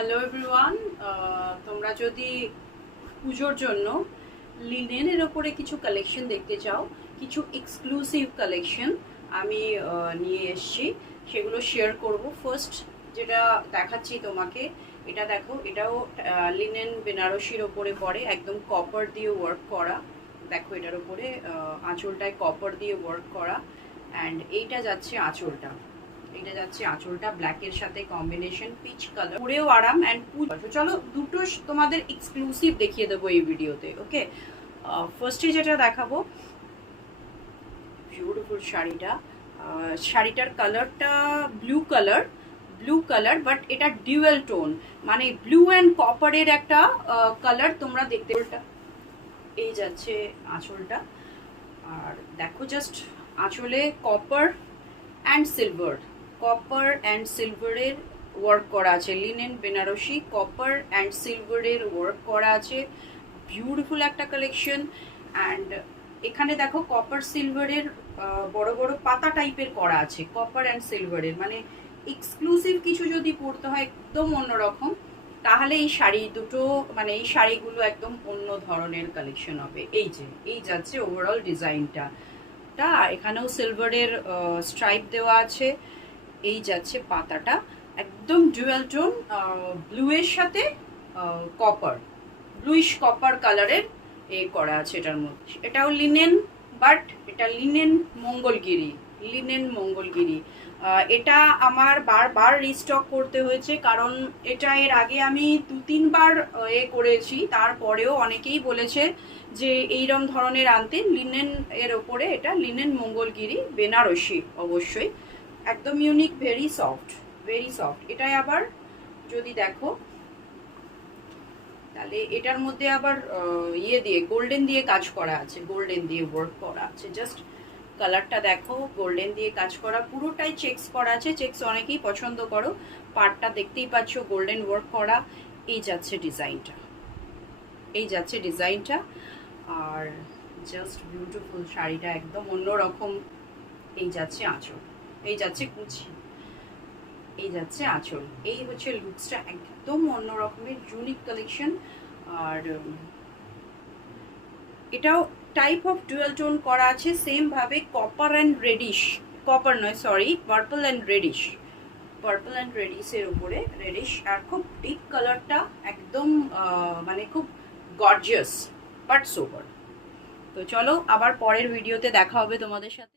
Hello everyone, তোমরা যদি পুজোর জন্য লিনেনের ওপরে কিছু কালেকশন দেখতে চাও, কিছু এক্সক্লুসিভ কালেকশন আমি নিয়ে এসেছি, সেগুলো শেয়ার করব। ফার্স্ট যেটা দেখাচ্ছি তোমাকে, এটা দেখো, এটাও লিনেন বেনারসির ওপরে পড়ে, একদম কপার দিয়ে ওয়ার্ক করা। দেখো এটার ওপরে আঁচলটায় কপার দিয়ে ওয়ার্ক করা। অ্যান্ড এইটা যাচ্ছে আঁচলটা, এটা যাচ্ছে আঁচলটা ব্ল্যাকের সাথে কম্বিনেশন, পিচ কালার, পরেও আরাম। অ্যান্ড চলো দুটো তোমাদের এক্সক্লুসিভ দেখিয়ে দেবো এই ভিডিওতে। ওকে, ফার্স্টে যেটা দেখাবো, বিউটিফুল শাড়িটা। শাড়িটার কালারটা ব্লু কালার, বাট এটা ডিউয়াল টোন, মানে ব্লু অ্যান্ড কপারের একটা কালার তোমরা দেখতে। এই যাচ্ছে আঁচলটা, আর দেখো জাস্ট আঁচলে কপার অ্যান্ড সিলভারের ওয়ার্ক করা আছে। লিনেন বেনারসি কপার অ্যান্ড সিলভারের ওয়ার্ক করা আছে। বিউটিফুল একটা কালেকশন। অ্যান্ড এখানে দেখো কপার সিলভারের বড় বড় পাতা টাইপের করা আছে, কপার অ্যান্ড সিলভারের, মানে এক্সক্লুসিভ কিছু যদি পড়তে হয় একদম অন্যরকম, তাহলে এই শাড়ি দুটো, মানে এই শাড়িগুলো একদম অন্য ধরনের কালেকশন হবে। এই যাচ্ছে ওভারঅল ডিজাইনটা, এখানেও সিলভারের স্ট্রাইপ দেওয়া আছে। এই যাচ্ছে পাতাটা, একদম ডুয়াল টোন, ব্লু এর সাথে কপার, ব্লুইশ কপার কালারের এ করা আছে এটার মধ্যে। এটাও লিনেন, বাট এটা লিনেন মঙ্গলগিরি। এটা আমার বারবার রিস্টক করতে হয়েছে, কারণ এটা এর আগে আমি 2-3 বার এ করেছি, তারপরেও অনেকেই বলেছে যে এইরকম ধরনের আনতে। লিনেন এর ওপরে, এটা লিনেন মঙ্গলগিরি বেনারসি, অবশ্যই একদম ইউনিক, ভেরি সফট। এটাই আবার যদি দেখো, তাহলে এটার মধ্যে আবার ইয়ে দিয়ে, গোল্ডেন দিয়ে কাজ করা আছে, গোল্ডেন দিয়ে ওয়ার্ক করা আছে। জাস্ট কালারটা দেখো, গোল্ডেন দিয়ে কাজ করা, পুরোটাই চেকস করা আছে। চেকস অনেকেই পছন্দ করো, পার্টটা দেখতেই পাচ্ছ গোল্ডেন ওয়ার্ক করা। এই যাচ্ছে ডিজাইনটা, আর জাস্ট বিউটিফুল শাড়িটা, একদম অন্যরকম। এই যাচ্ছে আঁচল, এই যাচ্ছে কুচি, এই যাচ্ছে আঁচল। এই হচ্ছে লুকসটা, একদম অন্যরকমের ইউনিক কালেকশন। আর এটাও টাইপ অফ ডুয়াল টোন করা আছে, সেম ভাবে পার্পল অ্যান্ড রেডিশের উপরে রেডিশ, আর খুব ডিপ কালারটা, একদম মানে খুব গর্জিয়াস বাট সোবার। তো চলো আবার পরের ভিডিওতে দেখা হবে তোমাদের সাথে।